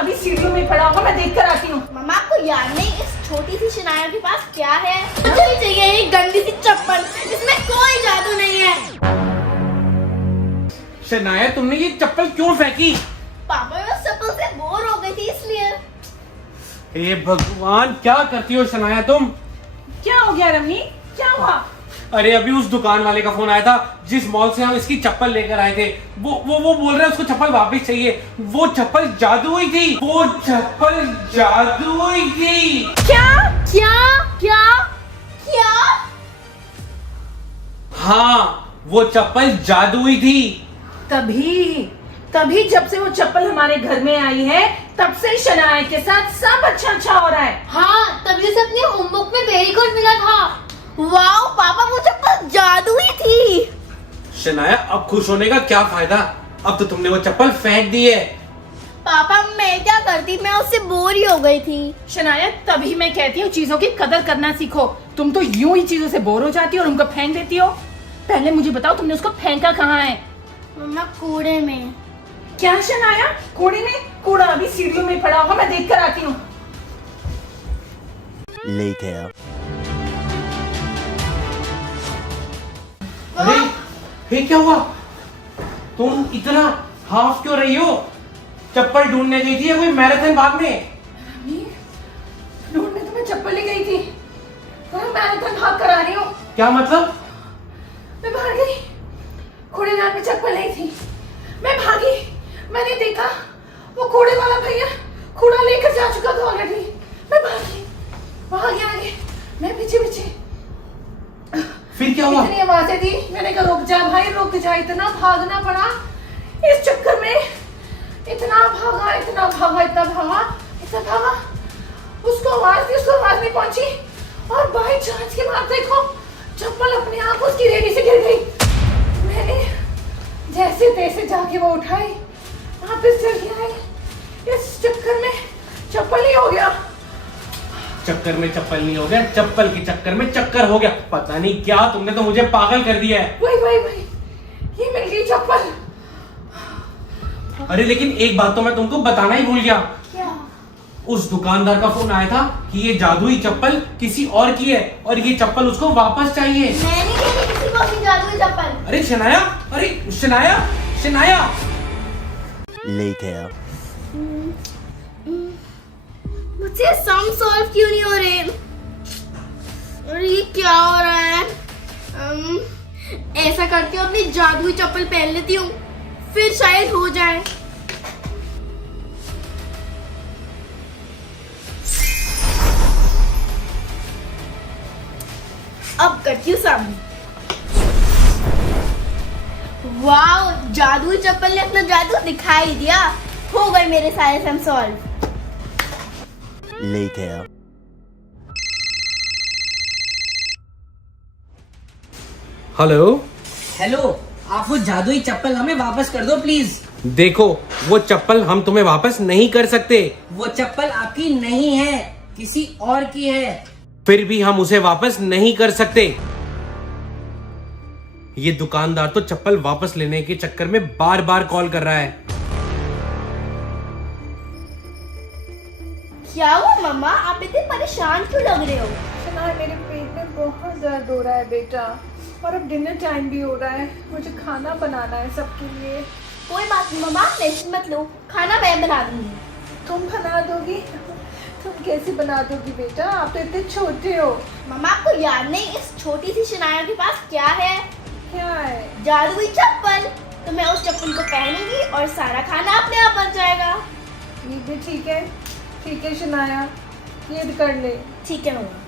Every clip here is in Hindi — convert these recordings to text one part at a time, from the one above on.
अभी सीढ़ियों में पड़ा होगा, मैं देख कर आती हूँ। मम्मा आपको याद नहीं इस छोटी सी शनाया के पास क्या है? मुझे भी चाहिए ये गंदी सी चप्पल, इसमें कोई जादू नहीं है। शनाया तुमने ये चप्पल क्यों फेंकी? पापा मैं उस चप्पल से बोर हो गई थी इसलिए। हे भगवान, क्या करती हो शनाया तुम? क्या हो गया रमनी, क्या हुआ? अरे अभी उस दुकान वाले का फोन आया था जिस मॉल से हम इसकी चप्पल लेकर आए थे। वो बोल रहे हैं उसको चप्पल वापस चाहिए। वो चप्पल जादुई थी, वो चप्पल जादुई थी। क्या क्या क्या क्या? हाँ, वो चप्पल जादुई थी। तभी जब से वो चप्पल हमारे घर में आई है तब से शनाया के साथ सब अच्छा हो रहा है। हाँ, तभी से अपने होमवर्क में वेरी गुड मिला था। वाओ पापा, वो चप्पल जादुई थी। शनाया अब खुश होने का क्या फायदा, अब तो तुमने वो चप्पल फेंक दी है। पापा मैं क्या करती, मैं उससे बोर ही हो गई थी। शनाया तभी मैं कहती हूँ चीजों की कदर करना सीखो। तुम तो यूं ही चीजों से बोर हो जाती हो और उनको फेंक देती हो। पहले मुझे बताओ तुमने उसको फेंका कहाँ है? मम्मा कूड़े में। क्या शनाया, कूड़े में? कूड़ा अभी सीढ़ियों में पड़ा होगा, मैं देख कर आती हूँ। Later. अरे ये क्या हुआ? तुम इतना हाफ क्यों रही हो? चप्पल ढूंढने गई थी या कोई मैराथन भाग में? ढूंढने तो मैं चप्पल ही गई थी और मैराथन भाग कर आ रही हूँ। क्या मतलब? मैं भाग गई, कूड़ेदान में चप्पल नहीं थी, मैं भागी। मैंने देखा वो कूड़े वाला भैया कूड़ा लेकर जा चुका था ऑलरेडी। मैं भागी, भागी आगे, मैं पीछे पीछे। फिर क्या हुआ? इतनी आवाजें दी, मैंने कहा रुक जा भाई रुक जा। इतना भागना पड़ा इस चक्कर में, इतना भागा इतना भागा इतना भागा इतना भागा। उसको आवाज दी, उसको आवाज नहीं पहुंची और बाई चांस के बाद देखो चप्पल अपने आप उसकी रेडी से गिर गई। मैंने जैसे तैसे जाके वो उठाई, वापस चल के आई। इस चक्कर में चप्पल ही हो गया। चक्कर में चप्पल नहीं हो गया, चप्पल के चक्कर में चक्कर हो गया। पता नहीं क्या, तुमने तो मुझे पागल कर दिया है। वही ये मिल गई चप्पल। अरे लेकिन एक बात तो मैं तुमको बताना ही भूल गया। क्या? उस दुकानदार का फोन आया था कि ये जादुई चप्पल किसी और की है और ये चप्पल उसको वापस चाहिए। मैं नहीं दे रही किसी को अपनी जादुई चप्पल। अरे शनाया, अरे शनाया, शनाया। Later. मुझसे सम सॉल्व क्यों नहीं हो रहे? और ये क्या हो रहा है? ऐसा करती हूँ अपनी जादुई चप्पल पहन लेती हूँ, फिर शायद हो जाए। अब करती हूँ सम। वाओ, जादुई चप्पल ने अपना जादू दिखाई दिया। हो गए मेरे सारे sum solve. Later. Hello hello, आप वो जादुई चप्पल हमें वापस कर दो प्लीज। देखो, वो चप्पल हम तुम्हें वापस नहीं कर सकते। वो चप्पल आपकी नहीं है, किसी और की है। फिर भी हम उसे वापस नहीं कर सकते। ये दुकानदार तो चप्पल वापस लेने के चक्कर में बार बार कॉल कर रहा है। क्या हुआ मम्मा, आप इतने परेशान क्यों लग रहे हो? शनाया मेरे पेट में बहुत दर्द हो रहा है बेटा, और अब डिनर टाइम भी हो रहा है। मुझे खाना बनाना है सबके लिए। कोई बात नहीं मम्मा, टेंशन मत लो, खाना मैं बना दूंगी। तुम बना दोगी? तुम कैसे बना दोगी बेटा, आप तो इतने छोटे हो। मम्मा आपको याद नहीं इस छोटी सी शनाया के पास क्या है? क्या है? जादुई चप्पल। तो मैं उस चप्पल को पहनूंगी और सारा खाना अपने आप बन जाएगा। ये भी ठीक है शनाया, ये भी कर ले। ठीक है मम्मा।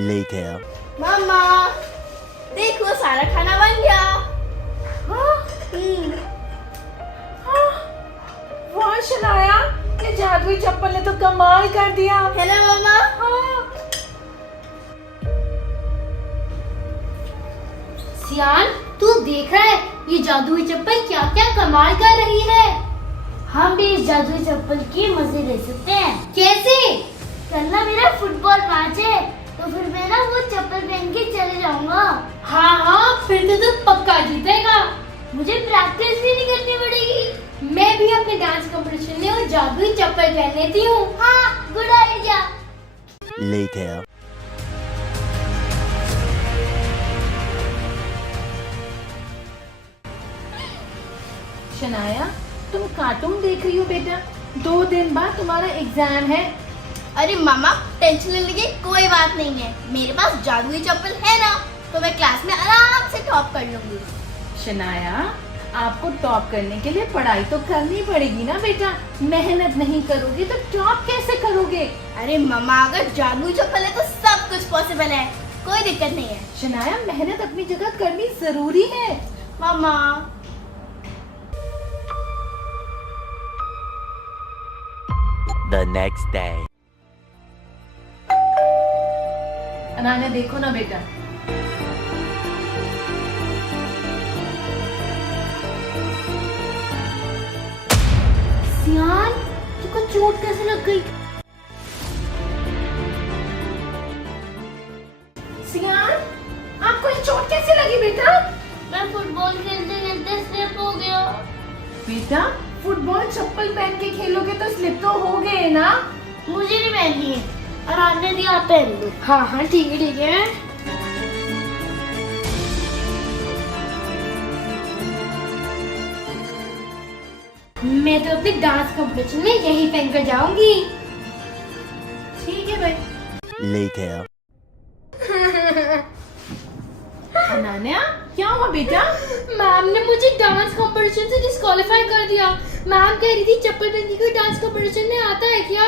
Later. मम्मा देखो सारा खाना बन गया। हाँ? हाँ? वाह शनाया, ये जादुई चप्पल ने तो कमाल कर दिया। हेलो मम्मा। हाँ। सियान, तू देख रहा है ये जादुई चप्पल क्या क्या कमाल कर रही है। हम भी इस जादुई चप्पल के मजे ले सकते हैं। कैसे? कल ना मेरा फुटबॉल मैच है, तो फिर मैं ना वो चप्पल पहन के चले जाऊंगा। हाँ हाँ, फिर तो तू पक्का जीतेगा। मुझे प्रैक्टिस भी नहीं करनी पड़ेगी। मैं भी अपने डांस कंपटीशन में वो जादुई चप्पल पहन लेती हूँ। हाँ, गुड आइडिया। Later. शनाया, तुम कार्टून देख रही हो बेटा? 2 दिन बाद तुम्हारा एग्जाम है। अरे मामा, टेंशन लेने की कोई बात नहीं है। मेरे पास जादुई चप्पल है ना, तो मैं क्लास में आराम से टॉप कर लूंगी। शनाया, आपको टॉप करने के लिए पढ़ाई तो करनी पड़ेगी ना बेटा। मेहनत नहीं करोगे तो टॉप कैसे करोगे? अरे मामा, अगर जादुई चप्पल है तो सब कुछ पॉसिबल है, कोई दिक्कत नहीं है। शनाया, मेहनत अपनी जगह करनी जरूरी है। मामा, The next day. अनान्या, देखो ना बेटा, सियान, तुमको चोट कैसे लग गई? सियान, आपको ये चोट कैसे लगी बेटा? मैं फुटबॉल खेलते खेलते स्लिप हो गया। बेटा, फुटबॉल चप्पल पहन के खेलोगे तो स्लिप तो हो गए ना। मुझे नहीं पहननी है, और आने दिया आप पहन लो। हाँ हाँ, ठीक है ठीक है। मैं तो अपने डांस कंपटीशन में यही पहन कर जाऊंगी। ठीक है भाई। Later. अनान्या, क्या हुआ बेटा? मैम ने मुझे डांस कंपटीशन से डिस्क्वालीफाई कर दिया। मैम कह रही थी चप्पल पहन के कोई डांस कंपटीशन में आता है क्या?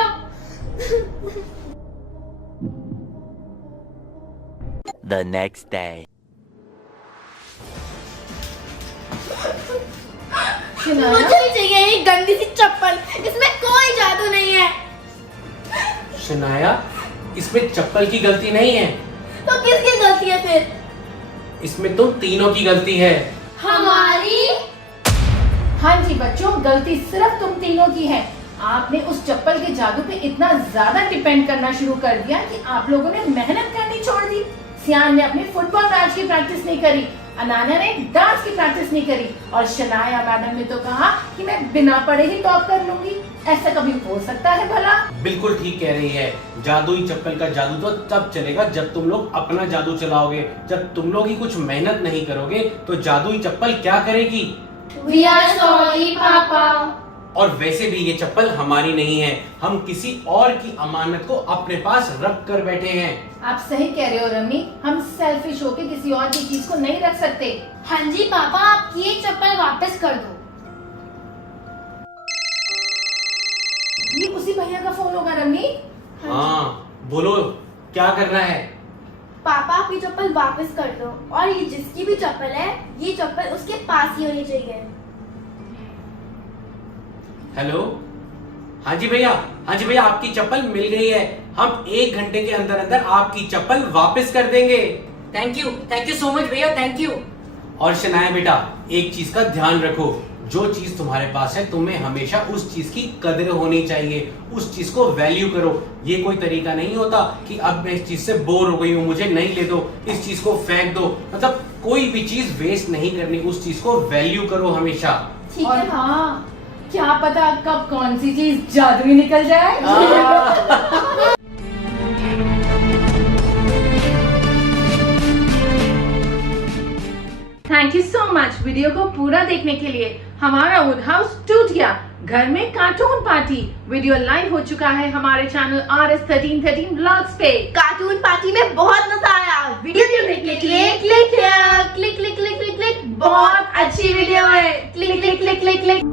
The next day. शनाया, मुझे नहीं चाहिए ये गंदी सी चप्पल, इसमें कोई जादू नहीं है। शनाया, इसमें चप्पल की गलती नहीं है, तो किसकी गलती है फिर? इसमें तुम तीनों की गलती है। हमारी? हाँ जी बच्चों, गलती सिर्फ तुम तीनों की है। आपने उस चप्पल के जादू पे इतना ज्यादा डिपेंड करना शुरू कर दिया कि आप लोगों ने मेहनत करनी छोड़ दी। सियान ने अपनी फुटबॉल मैच की प्रैक्टिस नहीं करी, अनान्या ने डांस की प्रैक्टिस नहीं करी, और शनाया मैडम ने तो कहा कि मैं बिना पढ़े ही टॉप कर लूंगी। ऐसा कभी हो सकता है भला? बिल्कुल ठीक कह रही है। जादुई चप्पल का जादू तो तब चलेगा जब तुम लोग अपना जादू चलाओगे। जब तुम लोग ही कुछ मेहनत नहीं करोगे तो जादुई चप्पल क्या करेगी? We are sorry, पापा। और वैसे भी ये चप्पल हमारी नहीं है, हम किसी और की अमानत को अपने पास रख कर बैठे हैं। आप सही कह रहे हो रमी, हम सेल्फिश होके किसी और की चीज को नहीं रख सकते। हाँ जी पापा, आप ये चप्पल वापस कर दो। ये उसी भैया का फोन होगा रमी। हाँ, बोलो क्या करना है? पापा, आप ये चप्पल वापस कर दो, और ये जिसकी भी चप्पल है, ये चप्पल उसके पास ही होनी चाहिए। हेलो, हाँ जी भैया, हाँ जी भैया, आपकी चप्पल मिल गई है। हम 1 घंटे के अंदर अंदर आपकी चप्पल वापस कर देंगे। थैंक यू सो मच भैया, थैंक यू। और शनाया बेटा, एक चीज का ध्यान रखो, जो चीज तुम्हारे पास है तुम्हें हमेशा उस चीज की कदर होनी चाहिए, उस चीज को वैल्यू करो। ये कोई तरीका नहीं होता कि अब मैं इस चीज से बोर हो गई हूँ, मुझे नहीं ले दो, इस चीज को फेंक दो। मतलब कोई भी चीज वेस्ट नहीं करनी, उस चीज को वैल्यू करो हमेशा। ठीक और है। हाँ, क्या पता कब कौन सी चीज जादुई निकल जाए। Thank you so much video को पूरा देखने के लिए। हमारा वुड हाउस टूट गया, घर में कार्टून पार्टी वीडियो लाइव हो चुका है हमारे चैनल RS1313 ब्लॉग्स पे। कार्टून पार्टी में बहुत मजा आया। वीडियो देखने के लिए click click click click click click. बहुत अच्छी वीडियो है। Click click click click click.